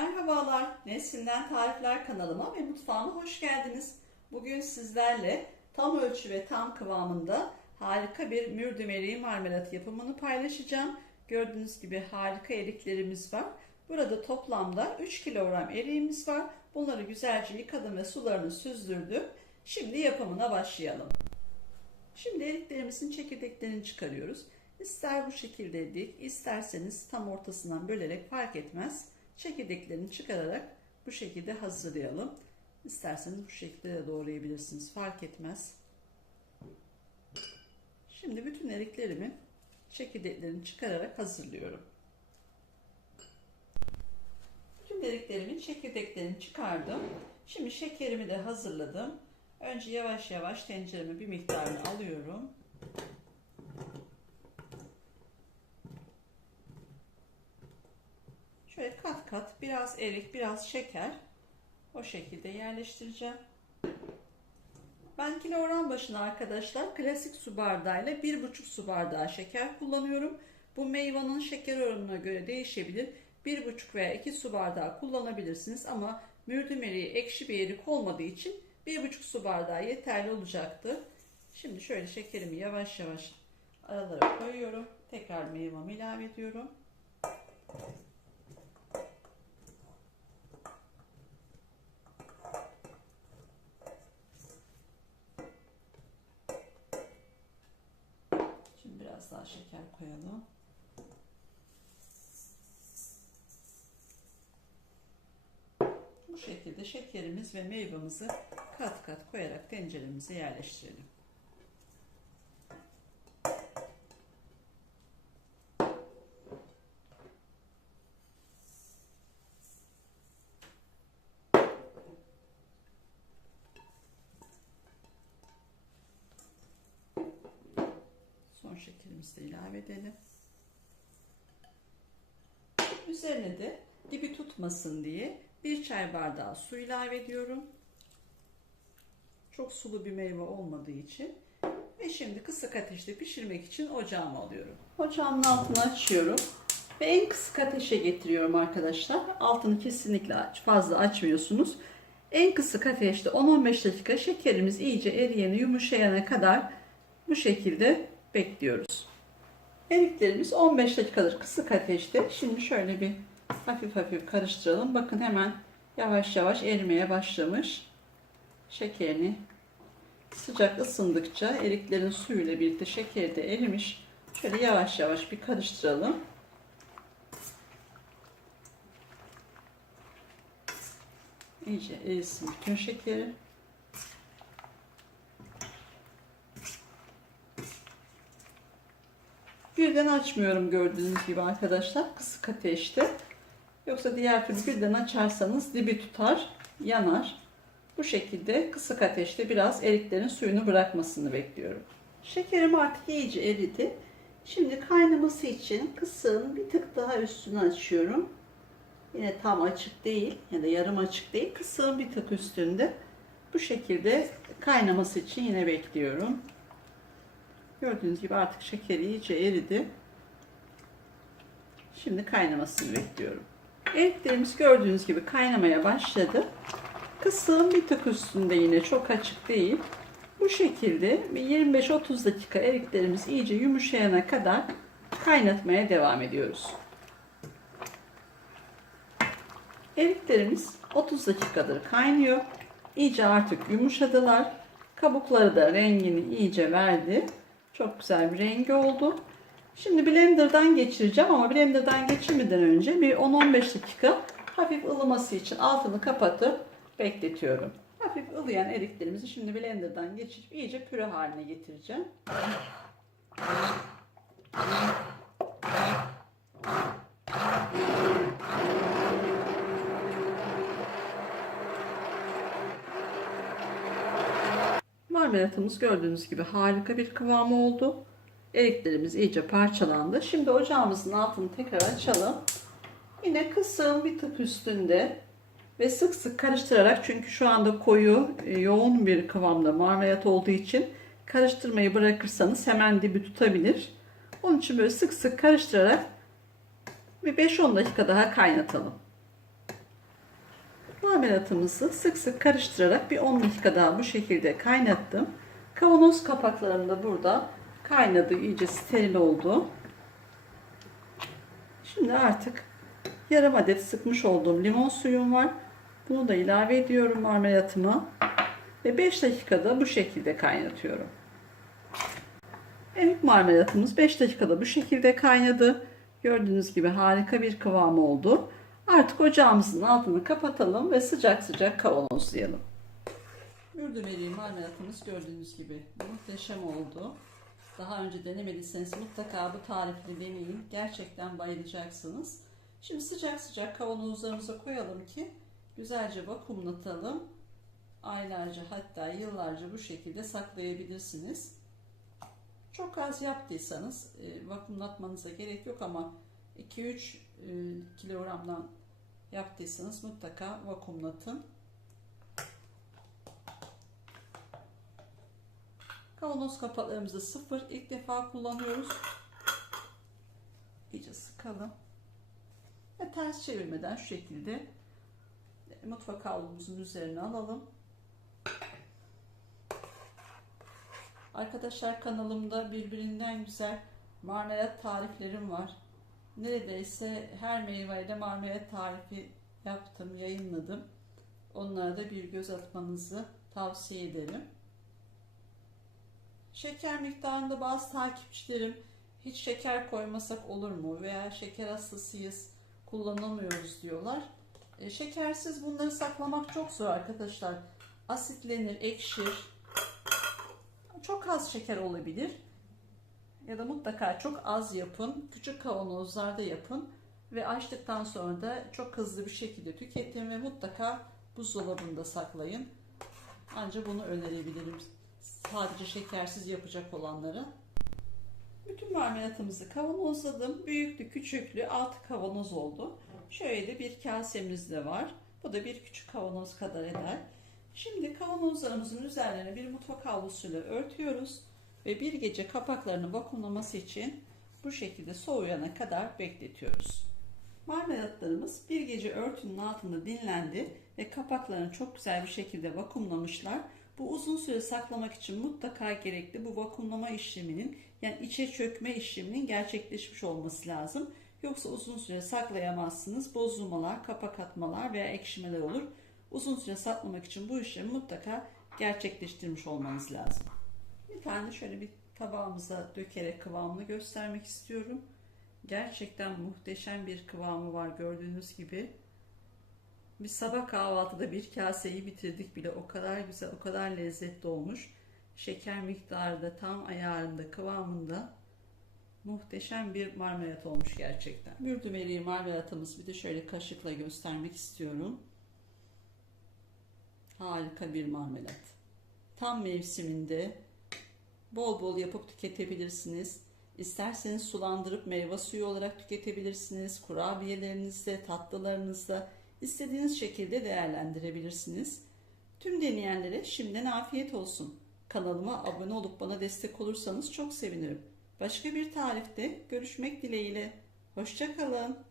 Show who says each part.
Speaker 1: Merhabalar, Neslinden Tarifler kanalıma ve mutfağıma hoş geldiniz. Bugün sizlerle tam ölçü ve tam kıvamında harika bir mürdüm eriği marmelat yapımını paylaşacağım. Gördüğünüz gibi harika eriklerimiz var. Burada toplamda 3 kilogram eriğimiz var. Bunları güzelce yıkadım ve sularını süzdürdüm. Şimdi yapımına başlayalım. Şimdi eriklerimizin çekirdeklerini çıkarıyoruz. İster bu şekilde dik, isterseniz tam ortasından bölerek fark etmez. Çekirdeklerini çıkararak bu şekilde hazırlayalım. İsterseniz bu şekilde de doğrayabilirsiniz. Fark etmez. Şimdi bütün eriklerimi çekirdeklerini çıkararak hazırlıyorum. Bütün eriklerimin çekirdeklerini çıkardım. Şimdi şekerimi de hazırladım. Önce yavaş yavaş tencereme bir miktarını alıyorum. Şöyle kat kat biraz erik, biraz şeker o şekilde yerleştireceğim. Ben kilogram başına arkadaşlar klasik su bardağıyla 1,5 su bardağı şeker kullanıyorum. Bu meyvanın şeker oranına göre değişebilir. 1,5 veya 2 su bardağı kullanabilirsiniz ama mürdüm ekşi bir erik olmadığı için 1,5 su bardağı yeterli olacaktır. Şimdi şöyle şekerimi yavaş yavaş aralara koyuyorum. Tekrar meyvamı ilave ediyorum. Şimdi biraz daha şeker koyalım. Bu şekilde şekerimiz ve meyvamızı kat kat koyarak tenceremize yerleştirelim. Şekerimizi ilave edelim. Üzerine de dibi tutmasın diye bir çay bardağı su ilave ediyorum. Çok sulu bir meyve olmadığı için. Ve şimdi kısık ateşte pişirmek için ocağımı alıyorum. Ocağımın altını açıyorum. Ve en kısık ateşe getiriyorum arkadaşlar. Altını kesinlikle fazla açmıyorsunuz. En kısık ateşte 10-15 dakika şekerimiz iyice eriyene yumuşayana kadar bu şekilde bekliyoruz. Eriklerimiz 15 dakikadır kısık ateşte. Şimdi şöyle bir hafif hafif karıştıralım. Bakın hemen yavaş yavaş erimeye başlamış. Şekerini sıcak ısındıkça eriklerin suyuyla birlikte şekeri de erimiş. Şöyle yavaş yavaş bir karıştıralım. İyice erisin bütün şekeri. Birden açmıyorum gördüğünüz gibi arkadaşlar. Kısık ateşte. Yoksa diğer türlü birden açarsanız dibi tutar, yanar. Bu şekilde kısık ateşte biraz eriklerin suyunu bırakmasını bekliyorum. Şekerim artık iyice eridi. Şimdi kaynaması için kısığın bir tık daha üstünü açıyorum. Yine tam açık değil ya da yarım açık değil. Kısığın bir tık üstünde. Bu şekilde kaynaması için yine bekliyorum. Gördüğünüz gibi artık şekeri iyice eridi. Şimdi kaynamasını bekliyorum. Eriklerimiz gördüğünüz gibi kaynamaya başladı. Kısığın bir tık üstünde yine çok açık değil. Bu şekilde 25-30 dakika eriklerimiz iyice yumuşayana kadar kaynatmaya devam ediyoruz. Eriklerimiz 30 dakikadır kaynıyor. İyice artık yumuşadılar. Kabukları da rengini iyice verdi. Çok güzel bir rengi oldu. Şimdi blenderdan geçireceğim ama blenderdan geçirmeden önce bir 10-15 dakika hafif ılıması için altını kapatıp bekletiyorum. Hafif ılıyan eriklerimizi şimdi blenderdan geçirip iyice püre haline getireceğim. Marmelatımız gördüğünüz gibi harika bir kıvamı oldu. Eriklerimiz iyice parçalandı. Şimdi ocağımızın altını tekrar açalım. Yine kısığın bir tık üstünde ve sık sık karıştırarak çünkü şu anda koyu e, yoğun bir kıvamda marmelat olduğu için karıştırmayı bırakırsanız hemen dibi tutabilir. Onun için böyle sık sık karıştırarak bir 5-10 dakika daha kaynatalım. Marmelatımızı sık sık karıştırarak bir 10 dakika daha bu şekilde kaynattım. Kavanoz kapaklarım da burada kaynadı, iyice steril oldu. Şimdi artık yarım adet sıkmış olduğum limon suyum var. Bunu da ilave ediyorum marmelatıma. Ve 5 dakikada bu şekilde kaynatıyorum. Evet marmelatımız 5 dakikada bu şekilde kaynadı. Gördüğünüz gibi harika bir kıvamı oldu. Artık ocağımızın altını kapatalım ve sıcak sıcak kavanozlayalım. Mürdüm eriği marmelatımız gördüğünüz gibi muhteşem oldu. Daha önce denemediyseniz mutlaka bu tarifi deneyin. Gerçekten bayılacaksınız. Şimdi sıcak sıcak kavanozlarımıza koyalım ki güzelce vakumlatalım. Aylarca hatta yıllarca bu şekilde saklayabilirsiniz. Çok az yaptıysanız e, vakumlatmanıza gerek yok ama 2-3 e, kilogramdan yaptıysanız mutlaka vakumlatın. Kavanoz kapaklarımızda sıfır ilk defa kullanıyoruz. İyice sıkalım. Ve ters çevirmeden şu şekilde mutfak havlumuzun üzerine alalım. Arkadaşlar kanalımda birbirinden güzel marmelat tariflerim var. Neredeyse her meyveyle marmelat tarifi yaptım, yayınladım. Onlara da bir göz atmanızı tavsiye ederim. Şeker miktarında bazı takipçilerim hiç şeker koymasak olur mu veya şeker hastasıyız kullanamıyoruz diyorlar. E, şekersiz bunları saklamak çok zor arkadaşlar. Asitlenir, ekşir. Çok az şeker olabilir. Ya da mutlaka çok az yapın. Küçük kavanozlarda yapın. Ve açtıktan sonra da çok hızlı bir şekilde tüketin ve mutlaka buzdolabında saklayın. Ancak bunu önerebilirim. Sadece şekersiz yapacak olanları. Bütün marmelatımızı kavanozladım. Büyüklü küçüklü 6 kavanoz oldu. Şöyle bir kasemiz de var. Bu da bir küçük kavanoz kadar eder. Şimdi kavanozlarımızın üzerlerine bir mutfak havlusuyla örtüyoruz. Ve bir gece kapaklarının vakumlaması için bu şekilde soğuyana kadar bekletiyoruz. Marmelatlarımız bir gece örtünün altında dinlendi ve kapaklarını çok güzel bir şekilde vakumlamışlar. Bu uzun süre saklamak için mutlaka gerekli bu vakumlama işleminin yani içe çökme işleminin gerçekleşmiş olması lazım. Yoksa uzun süre saklayamazsınız. Bozulmalar, kapak atmalar veya ekşimeler olur. Uzun süre saklamak için bu işlemi mutlaka gerçekleştirmiş olmanız lazım. Bir tane şöyle bir tabağımıza dökerek kıvamını göstermek istiyorum. Gerçekten muhteşem bir kıvamı var gördüğünüz gibi. Biz sabah kahvaltıda bir kaseyi bitirdik bile. O kadar güzel, o kadar lezzetli olmuş. Şeker miktarı da tam ayarında, kıvamında. Muhteşem bir marmelat olmuş gerçekten. Mürdüm marmelatımız bir de şöyle kaşıkla göstermek istiyorum. Harika bir marmelat. Tam mevsiminde bol bol yapıp tüketebilirsiniz. İsterseniz sulandırıp meyve suyu olarak tüketebilirsiniz. Kurabiyelerinizde, tatlılarınızda istediğiniz şekilde değerlendirebilirsiniz. Tüm deneyenlere şimdiden afiyet olsun. Kanalıma abone olup bana destek olursanız çok sevinirim. Başka bir tarifte görüşmek dileğiyle. Hoşçakalın.